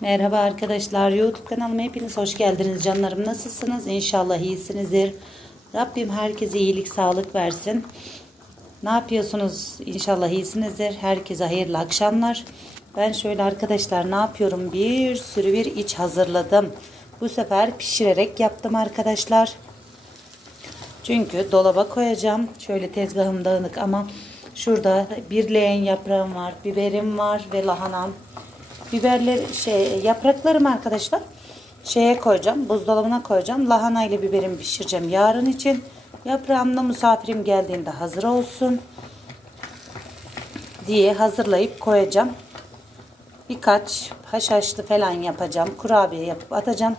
Merhaba arkadaşlar. YouTube kanalıma hepiniz hoş geldiniz canlarım. Nasılsınız? İnşallah iyisinizdir. Rabbim herkese iyilik, sağlık versin. Ne yapıyorsunuz? İnşallah iyisinizdir. Herkese hayırlı akşamlar. Ben şöyle arkadaşlar ne yapıyorum? Bir sürü bir iç hazırladım. Bu sefer pişirerek yaptım arkadaşlar. Çünkü dolaba koyacağım. Şöyle tezgahım dağınık ama şurada bir leğen yaprağım var, biberim var ve lahanam. Biberler şey yapraklarım arkadaşlar şeye koyacağım. Buzdolabına koyacağım. Lahana ile biberimi pişireceğim yarın için. Yaprağım da misafirim geldiğinde hazır olsun diye hazırlayıp koyacağım. Birkaç haşhaşlı falan yapacağım. Kurabiye yapıp atacağım.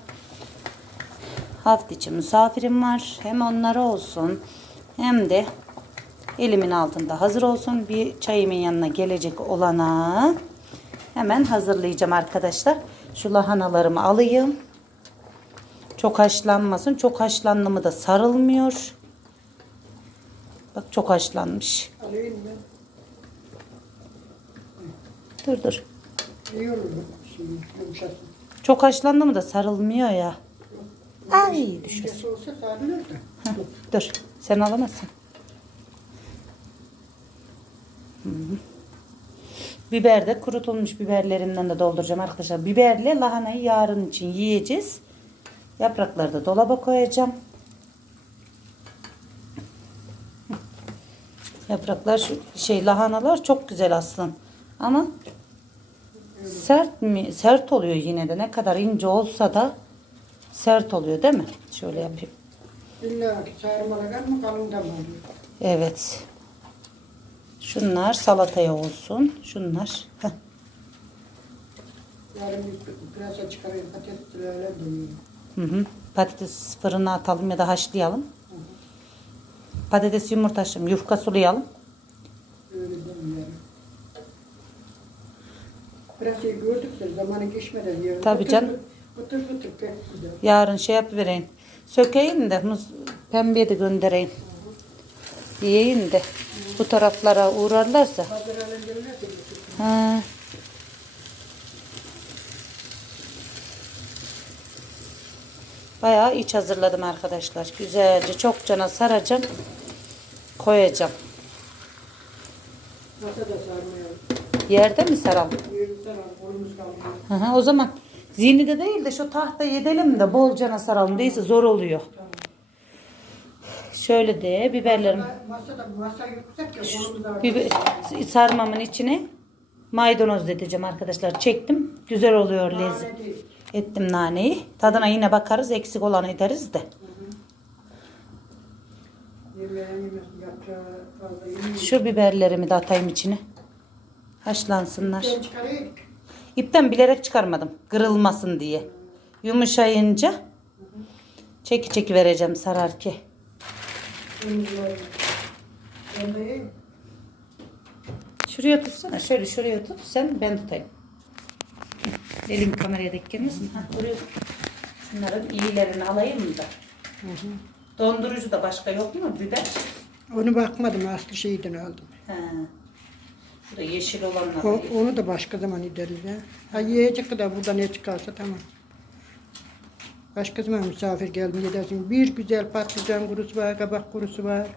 Hafta içi misafirim var. Hem onlara olsun hem de elimin altında hazır olsun. Bir çayımın yanına gelecek olana hemen hazırlayacağım arkadaşlar. Şu lahanalarımı alayım. Çok haşlanmasın. Çok haşlandı mı da sarılmıyor. Bak çok haşlanmış. Alayım ben. Dur dur. Çok haşlandı mı da sarılmıyor ya. Ay düşüyor. İncesi olsa sarılır da. Heh, dur. Sen alamazsın. Hı hı. Biber de kurutulmuş biberlerinden de dolduracağım arkadaşlar. Biberle lahanayı yarın için yiyeceğiz. Yaprakları da dolaba koyacağım. Yapraklar şu şey lahanalar çok güzel aslında. Ama sert mi? Sert oluyor yine de. Ne kadar ince olsa da sert oluyor değil mi? Şöyle yapayım. İlla mı mı oluyor? Evet. Şunlar salataya olsun. Şunlar. Heh. Yarın bir pırasa çıkarayım patatesleri öyle dönüyor. Hı hı. Patates fırına atalım ya da haşlayalım. Patates yumurta haşlayalım. Yufka sulayalım. Öyle dönüyor. Pırasayı gördük de zamanı geçmeden yiyor. Tabii Fıtır canım. Fıtır fıtır pek güzel. Yarın şey yapıvereyim. Sökeyim de muz, pembeye de göndereyim. Yiyeyim de. Bu taraflara uğrarlarsa. Ha. Bayağı iç hazırladım arkadaşlar. Güzelce çok cana saracağım. Koyacağım. Yerde mi saralım? Hı hı, o zaman zihnide değil de şu tahta yedelim de bolcana saralım. Değilse zor oluyor. Şöyle de biberlerim. Biber, sarmamın içine maydanoz edeceğim arkadaşlar. Çektim. Güzel oluyor lezzet. Nane değil. Ettim naneyi. Tadına yine bakarız. Eksik olan ederiz de. Şu biberlerimi de atayım içine. Haşlansınlar. İpten bilerek çıkarmadım. Kırılmasın diye. Yumuşayınca çeki çeki vereceğim sarar ki. Kırmızıları. Ben de yiyeyim. Şuraya tutsana. Şöyle şuraya tut. Sen ben tutayım. Hı. Elin kameraya denk gelmesin. Ha, buraya. Şunların iyilerini alayım da. Dondurucu da başka yok mu? Biber. Onu bakmadım aslı şeyden aldım. Ha. Bu da yeşil olanlar. O, onu da başka zaman gideriz ya. Ha yiyecek kadar burada ne çıkarsa tamam. Başka zaman misafir geldim gidersin. Bir güzel patlıcan kurusu var, kabak kurusu var.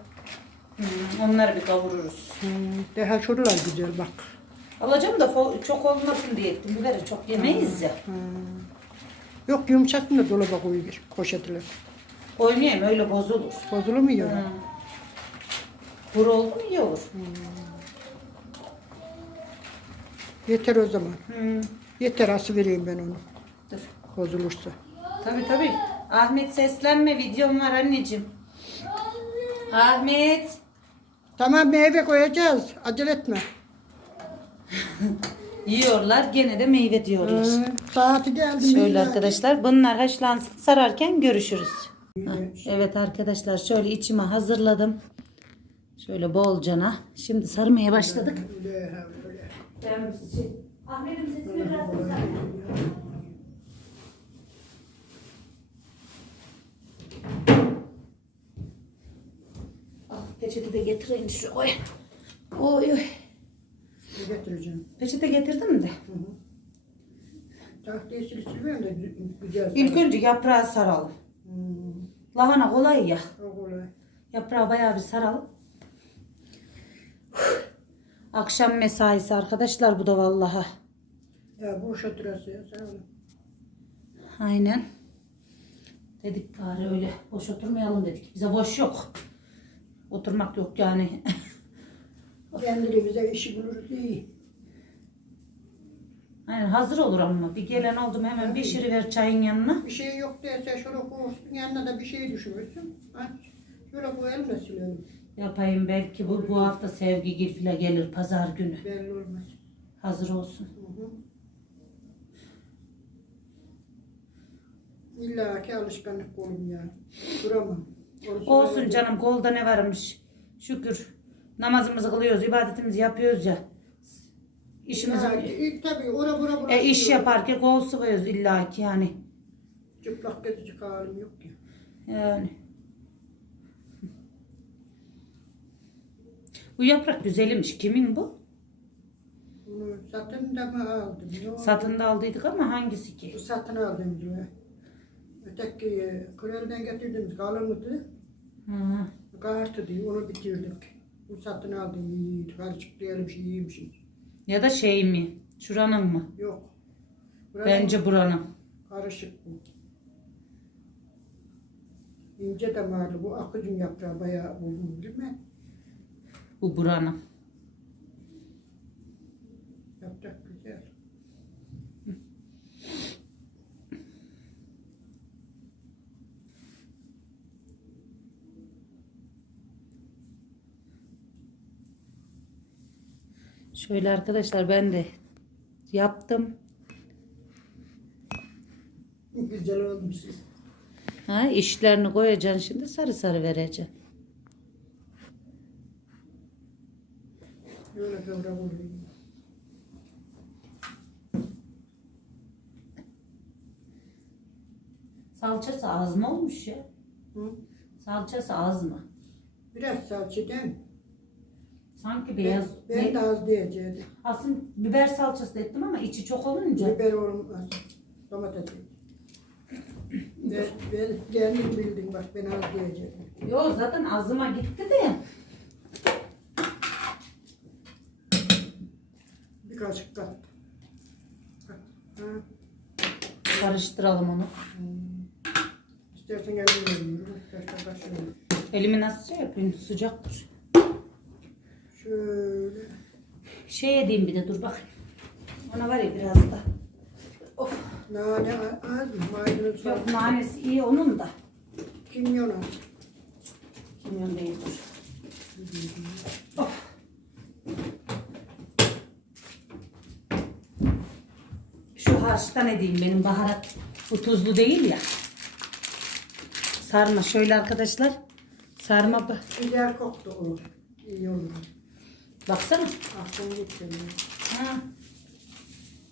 Hı, Onları bir kavururuz. Hmm, daha şuralar güzel bak. Alacağım da çok olmasın diye ettim. Biberi çok yemeyiz ya. Yok yumuşattın da dolaba koyuyor poşetler. Oynayayım öyle bozulur. Bozulur mu ya? Hı. Kuru oldu mu iyi olur. Yeter o zaman. Hı. Yeter ası vereyim ben onu. Dur. Bozulursa. Tabii tabii. Ahmet seslenme videom var anneciğim. Ahmet. Tamam meyve koyacağız. Acele etme. Yiyorlar gene de meyve diyorlar. Hı, saati geldi. Şöyle millet. arkadaşlar bunlar haşlansın sararken görüşürüz. Hah, Evet arkadaşlar şöyle içime hazırladım. Şöyle bolcana. Şimdi sarmaya başladık. Şey- Ahmet'im sesini biraz kısar. Ah, peçete de getireyim şu. Oy. Oy oy. Ne getireceğim? Peçete getirdim de. Tahtayı silsiliyorum da gü- güzel. İlk önce yaprağı saralım. Hmm, Lahana kolay ya. o kolay. Yaprağı bayağı bir saralım. Akşam mesaisi arkadaşlar bu da vallaha. Ya boş oturası ya. Aynen. Dedik bari öyle boş oturmayalım dedik. Bize boş yok. Oturmak yok yani. Kendimize işi buluruz iyi. Aynen hazır olur ama bir gelen oldu mu hemen pişiriver çayın yanına. Bir şey yok derse şöyle koyursun yanına da bir şey düşünürsün. Aç. Şöyle koyalım da silelim. Yapayım belki bu, bu hafta sevgi gilfile gelir pazar günü. Belli olmaz. Hazır olsun. Hı hı. İlla ki alışkanlık kolum ya. Duramam. Olsun böyle- canım kolda ne varmış. Şükür. Namazımızı kılıyoruz, ibadetimizi yapıyoruz ya. İşimizi Ya, ilk tabii ora bura bura. e, iş yaparken kol sıvıyoruz illa ki yani. Çıplak gezecek halim yok ya. Yani. Bu yaprak güzelmiş. Kimin bu? Bunu satın da mı aldım? Ne oldu? Satında aldıydık ama hangisi ki? Bu Satın aldım diyor. Öteki e, kralden getirdiğimiz kalınlıdı. Ha. Kartı diyor onu bitirdik. Bu satın aldım iyi. Karışık diyelim şey iyiymişim. Ya da şey mi? Şuranın mı? Yok. Buranın Bence buranın. Karışık bu. İnce damarlı bu akıcın yaprağı bayağı uzun değil mi? Bu buranın. Yaprak güzel. Şöyle arkadaşlar ben de yaptım. Güzel olmuş. Ha, işlerini koyacaksın şimdi sarı sarı vereceksin. Böyle kıvrak oluyor. Salçası az mı olmuş ya? Hı? Salçası az mı? Biraz salçadan. Sanki Ben, beyaz. ben Ne- de az diyeceğim. Aslında biber salçası da ettim ama içi çok olunca. Biber olmaz. Domates. Ben, ben bildim bak ben az diyeceğim. Yo zaten azıma gitti de. Bir kaşık. Ha. Karıştıralım onu. İstersen elimle yiyorum. İstersen kaşığımla. Elimi nasıl şey yapayım? Sıcaktır. Şöyle. Şey edeyim bir de dur bakayım. Ona var ya biraz da. Of. Nane az mı? Maydanoz var. Yok nanesi iyi onun da. Kimyon az. Kimyon değil dur. Of. Şu harçtan edeyim benim baharat. Bu tuzlu değil ya. Sarma şöyle arkadaşlar. Sarma ba- Güzel koktu o. İyi olur. Baksana. Aklım gitti. Ha.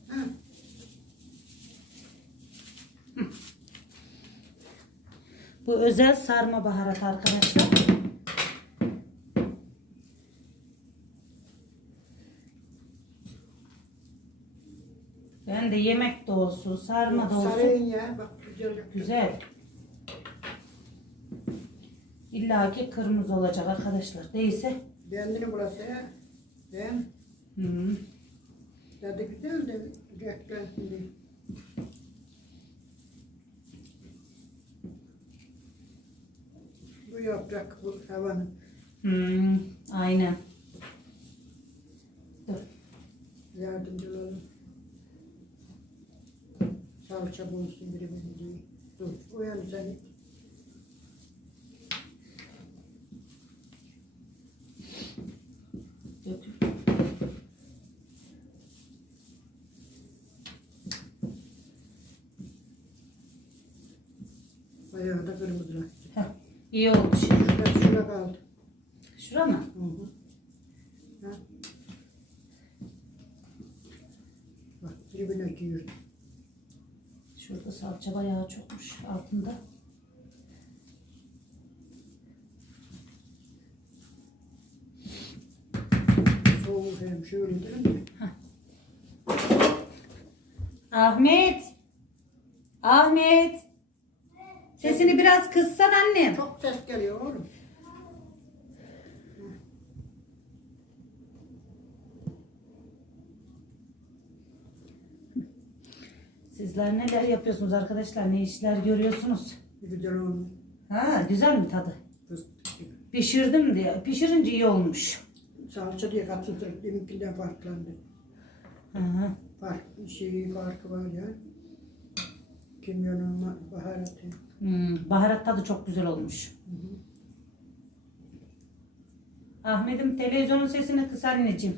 Ha. Bu özel sarma baharat arkadaşlar. Ben de yemek de olsun, sarma da olsun. Sarayın ya. Bak güzel. Güzel. İlla ki kırmızı olacak arkadaşlar. Değilse. Beğendin burası ya. Ben. Hmm. Tadı güzel de renklensin diye. Bu yaprak bu havanın. Hmm. Aynen. Dur. Yardımcı olalım. Salça bulsun birbirine. Dur uyan sen. Dökün. Bayağı da kırmızı. Heh. İyi oldu şimdi. Şurada şuna kaldı. Şura mı? Hı hı. Ha. Bak birbirine giriyor. Şurada salça bayağı çokmuş altında. Soğuk hem şöyle mi? Ahmet. Ahmet. Sesini biraz kıssan annem. Çok ses geliyor oğlum. Sizler neler yapıyorsunuz arkadaşlar? Ne işler görüyorsunuz? Güzel olmuş. Ha güzel mi tadı? Pişirdim diye. Pişirince iyi olmuş. Salça diye katıldık. Deminkinden farklandı. Hı hı. Fark, şeyi farkı var ya. Kimyonun ma- baharatı. Hmm, baharat tadı çok güzel olmuş. Ahmet'im televizyonun sesini kıs anneciğim.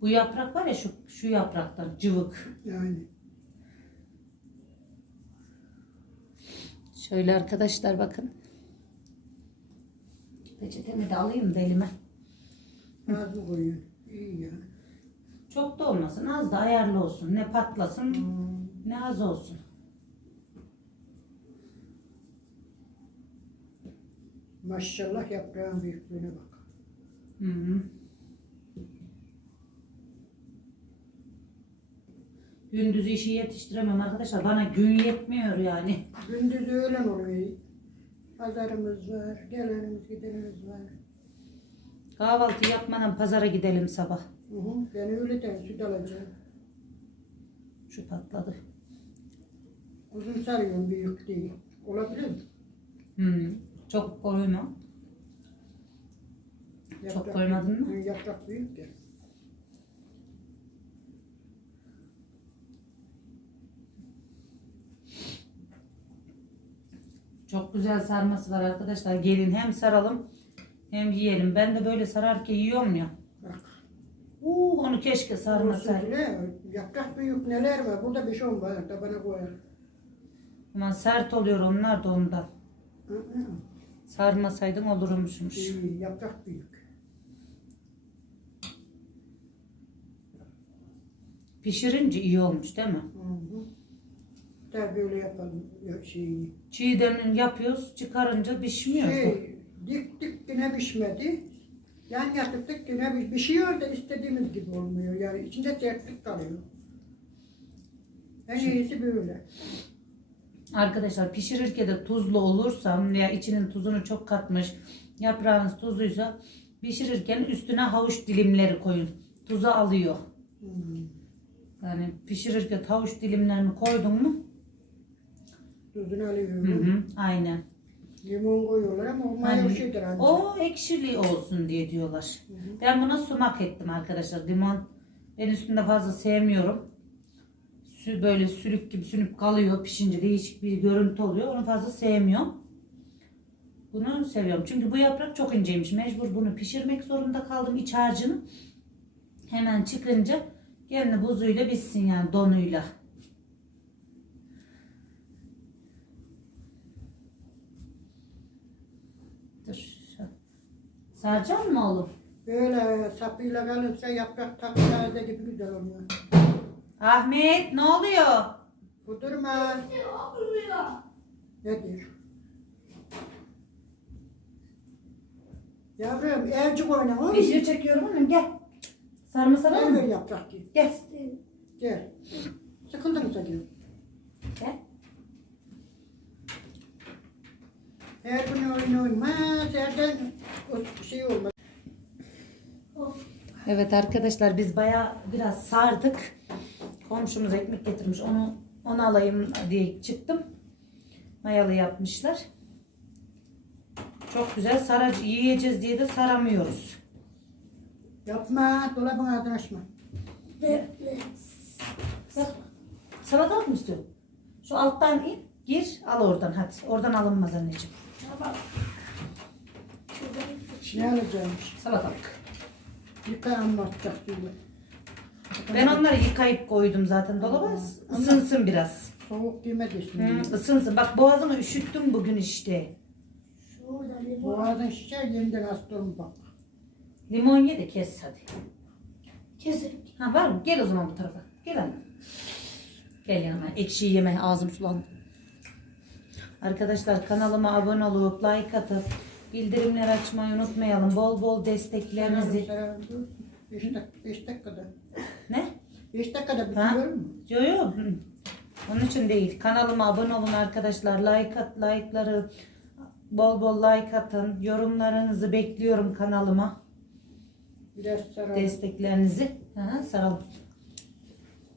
Bu yaprak var ya şu şu yapraklar cıvık. Yani. Şöyle arkadaşlar bakın. Peçetemi de alayım da elime. Az mı koyuyorsun? İyi ya. Çok da olmasın az da ayarlı olsun. Ne patlasın Hmm. ne az olsun. Maşallah yaprağın büyüklüğüne bak. Hı hı. Gündüz işi yetiştiremem arkadaşlar. Bana gün yetmiyor yani. Gündüz öğlen oluyor. Pazarımız var, gelenimiz gidenimiz var. Kahvaltı yapmadan pazara gidelim sabah. Hı hı. Ben öyle de süt alacağım. Şu patladı. Uzun sarıyorum büyük değil. Olabilir mi? Hı. Çok koyma. Çok koymadın mı? Yaprak büyük ya. Çok güzel sarması var arkadaşlar. Gelin hem saralım hem yiyelim. Ben de böyle sararken yiyorum ya. Bak. Uuu onu keşke sarmasaydım. Ne? Yaprak büyük neler var? Burada bir şey var. Tabana koyar. Ama sert oluyor onlar da ondan. Hı hı. Sarmasaydım olurmuşmuş. İyi, yaprak büyük. Pişirince iyi olmuş değil mi? Hı hı. Da böyle yapalım ya şeyi. Çiğdemin yapıyoruz çıkarınca pişmiyor. Şey, dik dik yine pişmedi. Yan yatıp yine piş- pişiyor da istediğimiz gibi olmuyor. Yani içinde sertlik kalıyor. En iyisi böyle. Arkadaşlar pişirirken de tuzlu olursam veya içinin tuzunu çok katmış yaprağınız tuzluysa pişirirken üstüne havuç dilimleri koyun. Tuzu alıyor. Hmm. Yani pişirirken havuç dilimlerini koydun mu? Tuzunu Hı alıyorum. hı, aynen. Limon koyuyorlar ama o Hani mayoşedir ancak. o ekşili olsun diye diyorlar. Ben buna sumak ettim arkadaşlar. Limon ben üstünde fazla sevmiyorum. Böyle sülük gibi sünüp kalıyor pişince değişik bir görüntü oluyor. Onu fazla sevmiyorum. Bunu seviyorum. Çünkü bu yaprak çok inceymiş. Mecbur bunu pişirmek zorunda kaldım iç harcını. Hemen çıkınca kendi buzuyla bitsin yani donuyla. Dur. Saracak mı oğlum? Böyle sapıyla kalırsa yaprak taptaze gibi güzel oluyor. Ahmet ne oluyor? Kudurma. Nedir? Yavrum evcik oyna oğlum. Beşir çekiyorum hanım gel. Sarma Gel mı? böyle yaprak gibi. Gel. Gel. Sıkıldın mı sen? Gel. Her gün oyun oynamaz. Herden o şey olmaz. Evet arkadaşlar biz bayağı biraz sardık. Komşumuz ekmek getirmiş. Onu onu alayım diye çıktım. Mayalı yapmışlar. Çok güzel saracı yiyeceğiz diye de saramıyoruz. Yapma. Dolabın ağzını açma. Salatalık mı istiyorsun? Şu alttan in, gir, al oradan hadi. Oradan alınmaz anneciğim. Ne alacakmış? Salatalık. Yıkayan batacak gibi. Ben onları yıkayıp koydum zaten dolaba. Isınsın biraz. Soğuk girme desin. Hı, ısınsın. Bak boğazımı üşüttüm bugün işte. Boğazın şişer yeniden hasta bak. Limon ye de kes hadi. Kesin. Ha var mı? Gel o zaman bu tarafa. Gel anne. Gel yanıma. Ekşi yeme ağzım sulandı. Arkadaşlar kanalıma abone olup like atıp bildirimleri açmayı unutmayalım. Bol bol desteklerinizi. Beş, dak beş dakikada. Ne? 5 dakikada Ha? bitiyor mu? Yok yok. Onun için değil. Kanalıma abone olun arkadaşlar. Like at, like'ları bol bol like atın. Yorumlarınızı bekliyorum kanalıma. Biraz saralım. Desteklerinizi. Hı, saralım.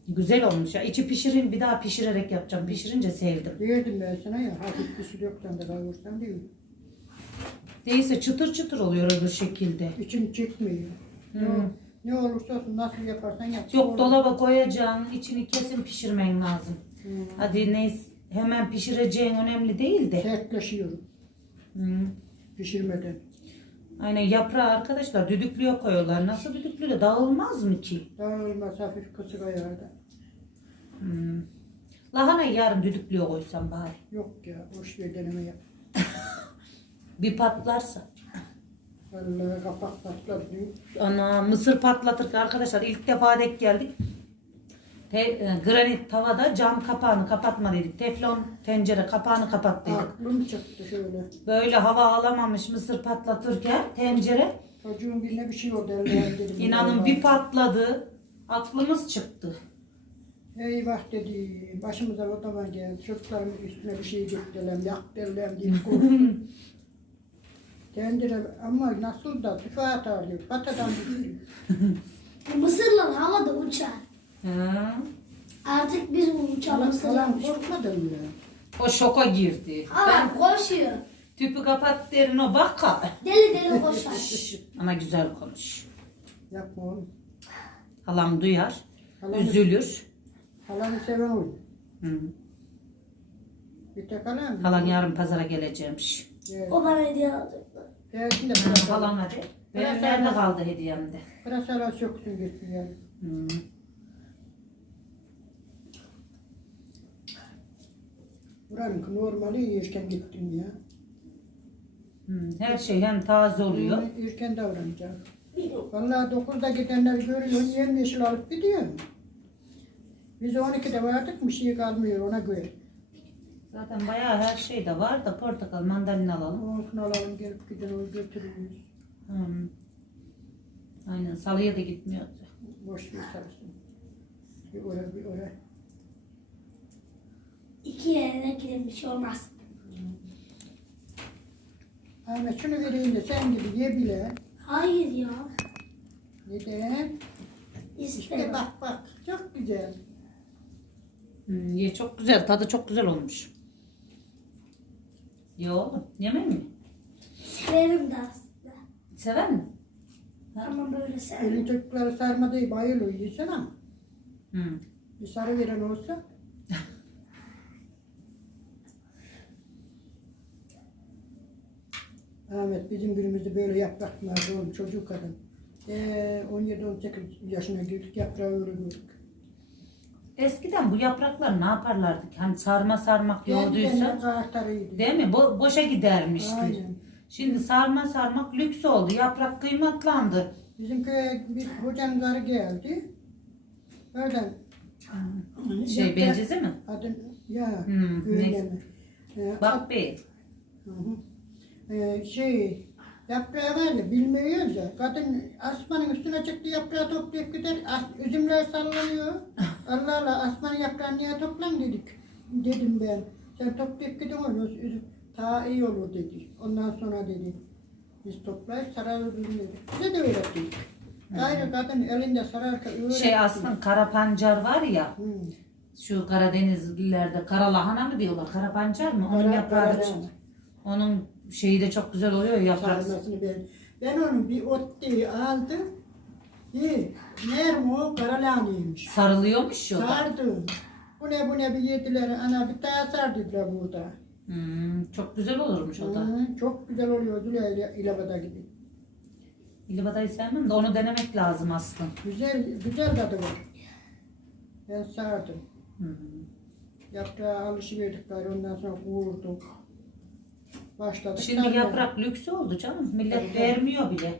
Güzel olmuş ya. İçi pişirin bir daha pişirerek yapacağım. Pişirince sevdim. Diyordum ben sana ya hafif yoktan da kavursan değil. Değilse çıtır çıtır oluyor öbür şekilde. İçim çıkmıyor. Hmm. Ne olursa olsun nasıl yaparsan yap. Yok dolaba koyacaksın. içini kesin pişirmen lazım. Hmm. Hadi neyse hemen pişireceğin önemli değil de. Sertleşiyor Hı. pişirmeden. Aynen yaprağı arkadaşlar düdüklüye koyuyorlar. Nasıl düdüklüde dağılmaz mı ki? Dağılmaz hafif kısık ayarda. Hmm. Lahanayı yarın düdüklüye koysam bari. Yok ya boş ver deneme yap. Bir patlarsa. Vallahi kapak. Ana mısır patlatırken arkadaşlar ilk defa denk geldik. Te, e, granit tavada cam kapağını kapatma dedik. Teflon tencere kapağını kapat dedik. Aklım çıktı şöyle. Böyle hava alamamış mısır patlatırken tencere Çocuğun birine bir şey oldu inanın bir patladı. Aklımız çıktı. Eyvah dedi. Başımıza o zaman geldi. Çocukların üstüne bir şey gittiler. Yak derler diye korktum. Kendine ama nasıl da tüfe atarıyor. Patadan düştü. Mısırlar havada uçar. Ha. Artık biz bu uçan Falan mısırlar. falan korkmadım ya. O şoka girdi. Ha Ben koşuyor. tüpü kapat derin o baka. Deli deli koşar. Ama güzel konuş. Yapma oğlum. Halam duyar, Halanı, üzülür. halanı seven oy. Hı. Bir tek halam. Halan yarın pazara geleceğimmiş. Evet. O bana hediye aldı. Gelsin de biraz halam. hadi. Benim nerede kaldı hediyem de? Biraz hala söktün gitsin yani. Hı. Buranın normali erken gittim ya. Hı. Her şey hem taze oluyor. Hı, Erken davranacağım. Vallahi 9'da gidenler görüyor, yemyeşil alıp gidiyor. Biz 12'de vardık, bir şey kalmıyor ona göre. Zaten bayağı her şey de var da portakal, mandalina alalım. Olsun alalım, gelip giden onu götürürüz. Hı. Aynen salıya da gitmiyordu. Boş bir sarsın. Bir oraya, bir oraya. İki yerine giden bir şey olmaz. Ahmet şunu vereyim de sen gibi ye bile. Hayır ya. Neden? İşte İstemem. bak bak, çok güzel. Hı, ye çok güzel, tadı çok güzel olmuş. Ye oğlum, yemem mi? Severim de aslında. Sever mi? Ama böyle. Elin çocukları sarma değil, bayılıyor, yesene ama. Hı. Bir sarı veren olsa. Ahmet bizim günümüzde böyle yaprak vardı oğlum çocuk kadın. Ee, 17-18 yaşına girdik yaprağı öyle gördük. Eskiden bu yapraklar ne yaparlardı ki? Hani sarma sarmak karakteriydi. değil mi? Bo- boşa gidermişti. Aynen. Şimdi sarma sarmak lüks oldu. Yaprak kıymatlandı. Bizim köye bir hocanın karı geldi. Oradan Şey yaprak- bencizi mi? Adın ya Hmm, öyle mi? Ee, Bak bey. Hı hı. Ee, şey, yaprağı var ya bilmiyoruz ya. Kadın asmanın üstüne çıktı yaprağı toplayıp gider. As, üzümler sallanıyor. Allah Allah asmanın yaprağını niye toplan dedik. Dedim ben. Sen toplayıp gidiyorsun üzüm. Ta iyi olur dedi. Ondan sonra dedi. Biz toplayıp sararız dedi. Bize de öyle dedik. Ayrı kadın elinde sararken öyle. Şey aslında kara pancar var ya. Hı. Şu Karadenizlilerde kara lahana mı diyorlar? Kara pancar mı? Onun yaprağı. Onun şeyi de çok güzel oluyor ya, yaprak. sarmasını ben. Ben onu bir ot diye aldım. İyi. Meğer o karalanıymış. Sarılıyormuş ya. Sardım. Bu ne bu ne bir yediler. Ana bir tane sardılar burada. Hmm, çok güzel olurmuş o da. Hı, çok güzel oluyor Züleyha İlabada gibi. İlibadayı sevmem de onu denemek lazım aslında. Güzel, güzel tadı var. Ben sardım. Hmm. Yaprağı alışıverdik bari ondan sonra kavurduk. Başladık Şimdi sarmaya. yaprak lüks oldu canım. Millet Tabii. vermiyor bile.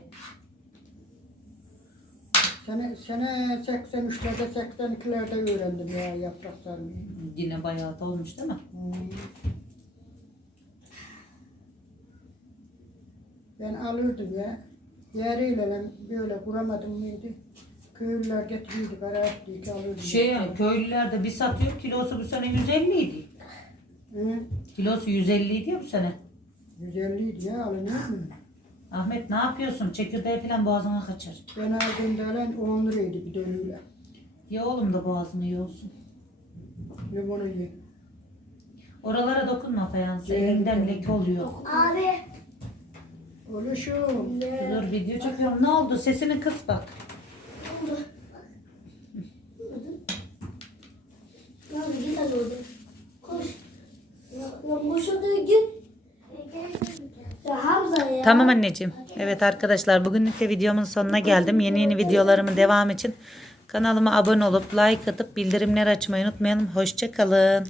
Sene, sene 83'lerde 82'lerde öğrendim ya yaprak sarmayı. Yine bayağı da olmuş değil mi? Hmm. Ben alırdım ya. Yeriyle ben böyle kuramadım mıydı? Köylüler getiriyordu, para attı, alıyordu. Şey yani köylüler de bir satıyor kilosu bu sene 150 idi. Hı? Kilosu 150 idi ya bu sene. 150 idi ya, alınıyor mu? Ahmet ne yapıyorsun? Çekirdeği falan boğazına kaçar. Ben aldığımda alan 10 liraydı bir dönüyle. Ya oğlum da boğazını iyi olsun. Ne bunu ye. Oralara dokunma fayans. Evet. Elinden leke oluyor. Abi. Oluşum. Ne? Dur video çekiyorum. Ne oldu? Sesini kıs bak. oldu? Ne oldu? Git hadi orada. Koş. Ya, ya koş hadi git. Ya Hamza ya. Tamam anneciğim. Evet arkadaşlar bugünlük de videomun sonuna geldim. Yeni yeni videolarımın devam için kanalıma abone olup like atıp bildirimleri açmayı unutmayalım. Hoşçakalın.